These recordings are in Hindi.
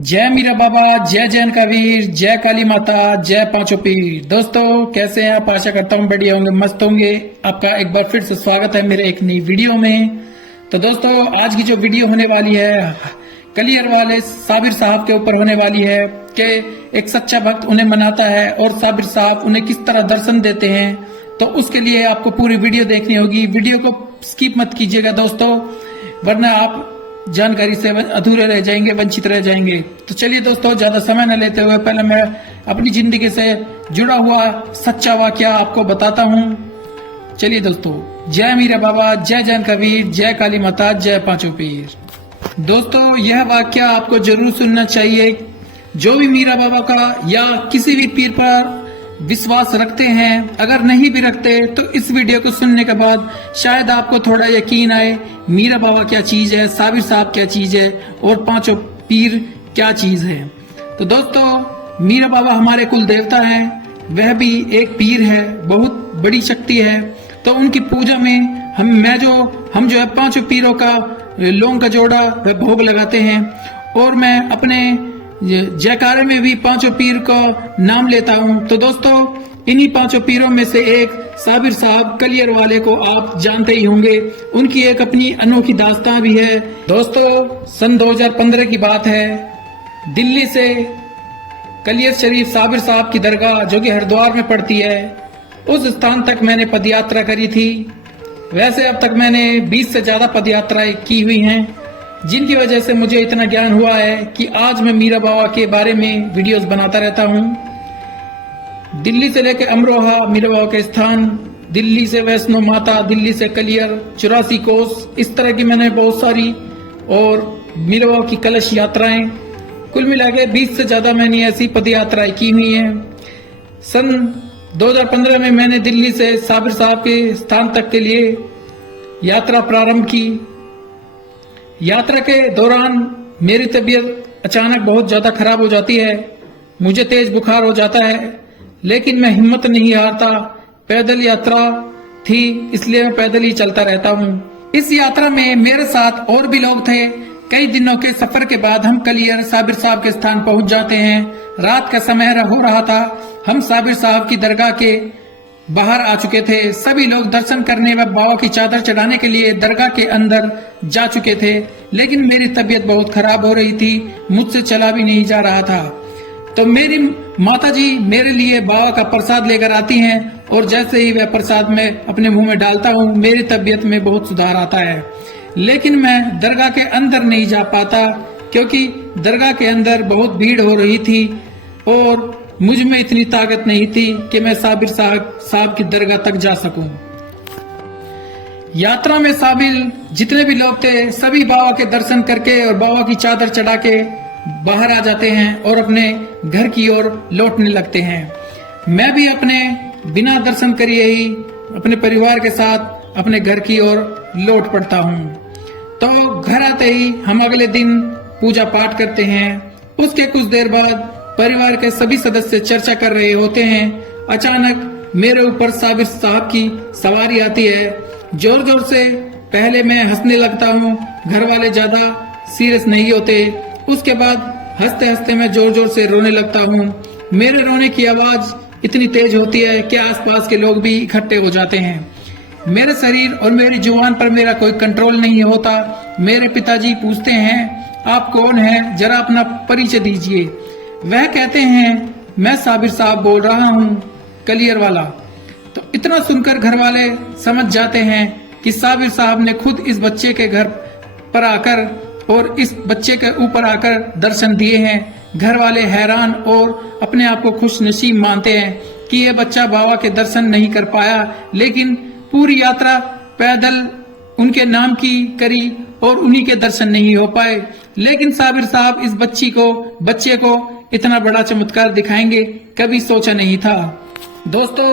जय मीरा बाबा, जय जैन का वीर, जय काली माता, जय पांचों पीर। दोस्तों कैसे हैं आप? आशा करता हूँ बढ़िया होंगे, मस्त होंगे। आपका एक बार फिर से स्वागत है मेरे एक नई वीडियो में। तो दोस्तों आज की जो वीडियो होने वाली है कलियर वाले साबिर साहब के ऊपर होने वाली है कि एक सच्चा भक्त उन्हें मनाता है और साबिर साहब उन्हें किस तरह दर्शन देते हैं। तो उसके लिए आपको पूरी वीडियो देखनी होगी। वीडियो को स्किप मत कीजिएगा दोस्तों, वरना आप जानकारी से अधूरे रह जाएंगे, वंचित रह जाएंगे। तो चलिए दोस्तों ज्यादा समय न लेते हुए पहले मैं अपनी जिंदगी से जुड़ा हुआ सच्चा वाकया आपको बताता हूँ। चलिए दोस्तों, जय मीरा बाबा, जय जैन का वीर, जय काली माता, जय पांचों पीर। दोस्तों यह वाकया आपको जरूर सुनना चाहिए। जो भी मीरा बाबा का या किसी भी पीर पर विश्वास रखते हैं, अगर नहीं भी रखते तो इस वीडियो को सुनने के बाद शायद आपको थोड़ा यकीन आए मीरा बाबा क्या चीज है, साबिर साहब क्या चीज है और पांचों पीर क्या चीज है। तो दोस्तों मीरा बाबा हमारे कुल देवता है, वह भी एक पीर है, बहुत बड़ी शक्ति है। तो उनकी पूजा में हम जो है पांचों पीरों का लौंग का जोड़ा वह भोग लगाते हैं। और मैं अपने जयकारे में भी पांचों पीर का नाम लेता हूं। तो दोस्तों इन्हीं पांचों पीरों में से एक साबिर साहब कलियर वाले को आप जानते ही होंगे। उनकी एक अपनी अनोखी दास्तान भी है। दोस्तों सन 2015 की बात है, दिल्ली से कलियर शरीफ साबिर साहब की दरगाह जो कि हरिद्वार में पड़ती है, उस स्थान तक मैंने पदयात्रा करी थी। वैसे अब तक मैंने 20 से ज्यादा पदयात्राएं की हुई हैं, जिनकी वजह से मुझे इतना ज्ञान हुआ है कि आज मैं मीरा बाबा के बारे में वीडियोस बनाता रहता हूँ। दिल्ली से लेकर अमरोहा मीरा बाबा के स्थान, दिल्ली से वैष्णो माता, दिल्ली से कलियर, 84 कोस, इस तरह की मैंने बहुत सारी और मीरा बाबा की कलश यात्राएं, कुल मिला के 20 से ज्यादा मैंने ऐसी पदयात्राएं की हुई हैं। सन 2015 में मैंने दिल्ली से साबिर साहब के स्थान तक के लिए यात्रा प्रारंभ की। यात्रा के दौरान मेरी तबीयत अचानक बहुत ज्यादा खराब हो जाती है, मुझे तेज बुखार हो जाता है, लेकिन मैं हिम्मत नहीं हारता। पैदल यात्रा थी इसलिए मैं पैदल ही चलता रहता हूँ। इस यात्रा में मेरे साथ और भी लोग थे। कई दिनों के सफर के बाद हम कलियर साबिर साहब के स्थान पहुंच जाते हैं। रात का समय हो रहा था, हम साबिर साहब की दरगाह के बाहर आ चुके थे। सभी लोग दर्शन करने व बाबा की चादर चढ़ाने के लिए दरगाह के अंदर जा चुके थे, लेकिन मेरी तबीयत बहुत खराब हो रही थी, मुझसे चला भी नहीं जा रहा था। तो मेरी माताजी मेरे लिए बाबा का प्रसाद लेकर आती हैं और जैसे ही वह प्रसाद मैं अपने मुंह में डालता हूँ मेरी तबीयत में बहुत सुधार आता है। लेकिन मैं दरगाह के अंदर नहीं जा पाता क्योंकि दरगाह के अंदर बहुत भीड़ हो रही थी और मुझ में इतनी ताकत नहीं थी कि मैं साबिर साहब की दरगाह तक जा सकूं। यात्रा में शामिल जितने भी लोग थे सभी बाबा के दर्शन करके और बाबा की चादर चढ़ा के बाहर आ जाते हैं और अपने घर की ओर लौटने लगते हैं। मैं भी अपने बिना दर्शन करिए ही अपने परिवार के साथ अपने घर की ओर लौट पड़ता हूँ। तो घर आते ही हम अगले दिन पूजा पाठ करते हैं। उसके कुछ देर बाद परिवार के सभी सदस्य चर्चा कर रहे होते हैं। अचानक मेरे ऊपर साबिर साहब की सवारी आती है। जोर जोर से पहले मैं हंसने लगता हूँ, घर वाले ज्यादा सीरियस नहीं होते। उसके बाद हंसते हंसते मैं जोर जोर से रोने लगता हूँ। मेरे रोने की आवाज इतनी तेज होती है कि आसपास के लोग भी इकट्ठे हो जाते हैं। मेरे शरीर और मेरी जुबान पर मेरा कोई कंट्रोल नहीं होता। मेरे पिताजी पूछते हैं आप कौन है, जरा अपना परिचय दीजिए। वह कहते हैं मैं साबिर साहब बोल रहा हूँ, कलियर वाला। तो इतना सुनकर घर वाले समझ जाते हैं कि साबिर साहब ने खुद इस बच्चे के घर पर आकर और इस बच्चे के ऊपर आकर दर्शन दिए हैं। घर वाले हैरान और अपने आप को खुश नसीब मानते हैं कि यह बच्चा बाबा के दर्शन नहीं कर पाया, लेकिन पूरी यात्रा पैदल उनके नाम की करी और उन्हीं के दर्शन नहीं हो पाए। लेकिन साबिर साहब इस बच्चे को इतना बड़ा चमत्कार दिखाएंगे कभी सोचा नहीं था। दोस्तों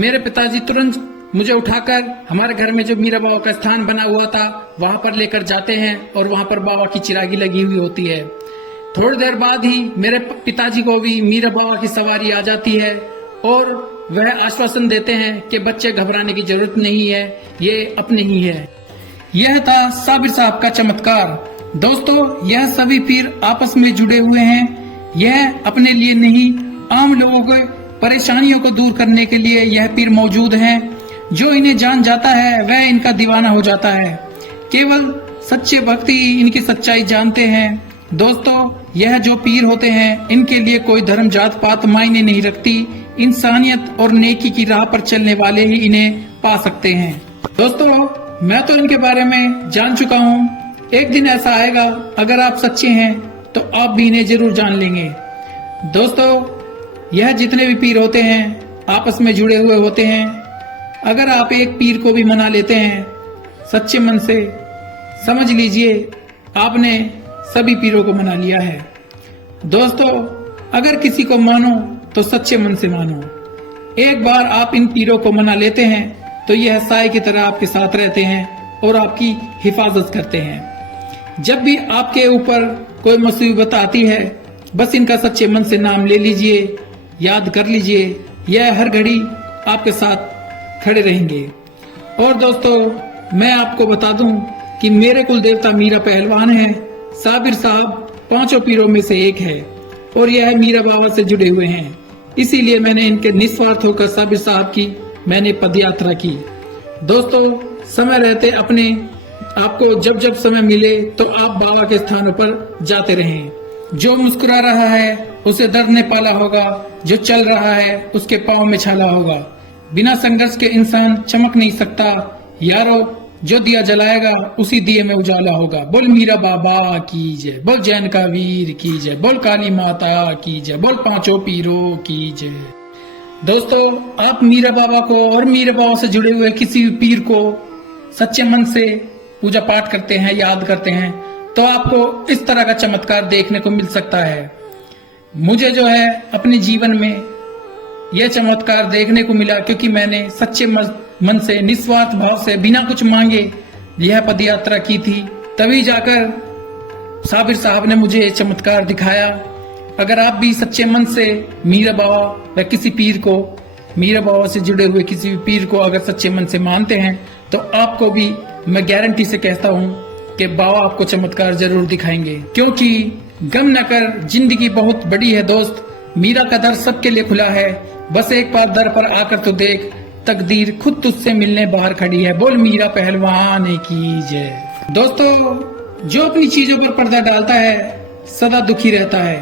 मेरे पिताजी तुरंत मुझे उठाकर हमारे घर में जो मीरा बाबा का स्थान बना हुआ था वहां पर लेकर जाते हैं और वहां पर बाबा की चिरागी लगी हुई होती है। थोड़ी देर बाद ही मेरे पिताजी को भी मीरा बाबा की सवारी आ जाती है और वह आश्वासन देते हैं कि बच्चे घबराने की जरूरत नहीं है, ये अपने ही है। यह था साबिर साहब का चमत्कार। दोस्तों यह सभी पीर आपस में जुड़े हुए हैं। यह अपने लिए नहीं, आम लोगों के परेशानियों को दूर करने के लिए यह पीर मौजूद हैं। जो इन्हें जान जाता है वह इनका दीवाना हो जाता है। केवल सच्चे भक्त ही इनकी सच्चाई जानते हैं। दोस्तों यह जो पीर होते हैं इनके लिए कोई धर्म जात पात मायने नहीं रखती। इंसानियत और नेकी की राह पर चलने वाले ही इन्हें पा सकते हैं। दोस्तों मैं तो इनके बारे में जान चुका हूँ। एक दिन ऐसा आएगा, अगर आप सच्चे हैं तो आप भी इन्हें जरूर जान लेंगे। दोस्तों यह जितने भी पीर होते हैं आपस में जुड़े हुए होते हैं। अगर आप एक पीर को भी मना लेते हैं सच्चे मन से, समझ लीजिए आपने सभी पीरों को मना लिया है। दोस्तों अगर किसी को मानो तो सच्चे मन से मानो। एक बार आप इन पीरों को मना लेते हैं तो यह साए की तरह आपके साथ रहते हैं और आपकी हिफाजत करते हैं। जब भी आपके ऊपर कोई मुसीबत आती है बस इनका सच्चे मन से नाम ले लीजिए, याद कर लीजिए, यह हर घड़ी आपके साथ खड़े रहेंगे। और दोस्तों मैं आपको बता दूं कि मेरे कुल देवता मीरा पहलवान है। साबिर साहब 5 पीरों में से एक है और यह मीरा बाबा से जुड़े हुए हैं। इसीलिए मैंने इनके निस्वार्थ होकर साबिर साहब की मैंने पदयात्रा की। दोस्तों समय रहते अपने आपको जब जब समय मिले तो आप बाबा के स्थानों पर जाते रहें। जो मुस्कुरा रहा है उसे दर्द ने पाला होगा, जो चल रहा है उसके पाँव में छाला होगा। बिना संघर्ष के इंसान चमक नहीं सकता यारो, जो दिया जलाएगा उसी दिए में उजाला होगा। बोल मीरा बाबा की जय, बोल जैन का वीर की जय, बोल काली माता की जय, बोल 5 पीरों की जय। दोस्तों आप मीरा बाबा को और मीरा बाबा से जुड़े हुए किसी भी पीर को सच्चे मन से पूजा पाठ करते हैं, याद करते हैं तो आपको इस तरह का चमत्कार देखने को मिल सकता है। मुझे जो है अपने जीवन में यह चमत्कार देखने को मिला क्योंकि मैंने सच्चे मन से निस्वार्थ भाव से बिना कुछ मांगे यह पदयात्रा की थी। तभी जाकर साबिर साहब ने मुझे चमत्कार दिखाया। अगर आप भी सच्चे मन से मीरा बाबा व किसी पीर को, मीरा बाबा से जुड़े हुए किसी भी पीर को अगर सच्चे मन से मानते हैं तो आपको भी मैं गारंटी से कहता हूँ कि बाबा आपको चमत्कार जरूर दिखाएंगे। क्योंकि गम न कर, जिंदगी बहुत बड़ी है दोस्त। मीरा का दर सबके लिए खुला है, बस एक बार दर पर आकर तो देख, तकदीर खुद तुझसे मिलने बाहर खड़ी है। बोल मीरा पहलवान की जय। दोस्तों जो अपनी चीजों पर पर्दा डालता है सदा दुखी रहता है।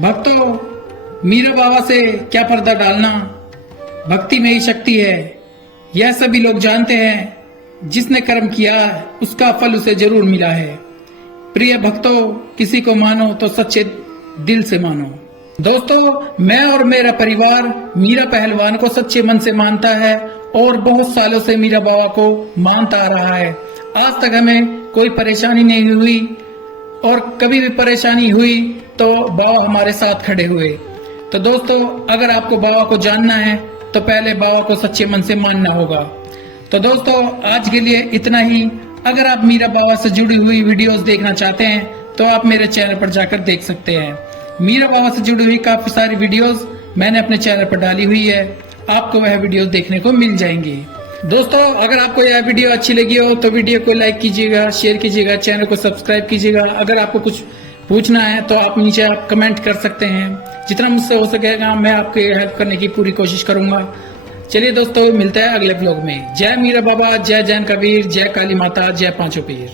भक्तों मीरा बाबा से क्या पर्दा डालना, भक्ति में ही शक्ति है, यह सभी लोग जानते हैं। जिसने कर्म किया उसका फल उसे जरूर मिला है। प्रिय भक्तों किसी को मानो तो सच्चे दिल से मानो। दोस्तों मैं और मेरा परिवार मीरा पहलवान को सच्चे मन से मानता है और बहुत सालों से मीरा बाबा को मानता आ रहा है। आज तक हमें कोई परेशानी नहीं हुई और कभी भी परेशानी हुई तो बाबा हमारे साथ खड़े हुए। तो दोस्तों अगर आपको बाबा को जानना है तो पहले बाबा को सच्चे मन से मानना होगा। तो दोस्तों आज के लिए इतना ही। अगर आप मीरा बाबा से जुड़ी हुई वीडियोस देखना चाहते हैं तो आप मेरे चैनल पर जाकर देख सकते हैं। मीरा बाबा से जुड़ी हुई काफी सारी वीडियोस मैंने अपने चैनल पर डाली हुई है, आपको वह वीडियोस देखने को मिल जाएंगी। दोस्तों अगर आपको यह वीडियो अच्छी लगी हो तो वीडियो को लाइक कीजिएगा, शेयर कीजिएगा, चैनल को सब्सक्राइब कीजिएगा। अगर आपको कुछ पूछना है तो आप नीचे आप कमेंट कर सकते हैं। जितना मुझसे हो सकेगा मैं आपकी हेल्प करने की पूरी कोशिश करूंगा। चलिए दोस्तों मिलते हैं अगले ब्लॉग में। जय मीरा बाबा, जय जैन कबीर, जय काली माता, जय 5 पीर।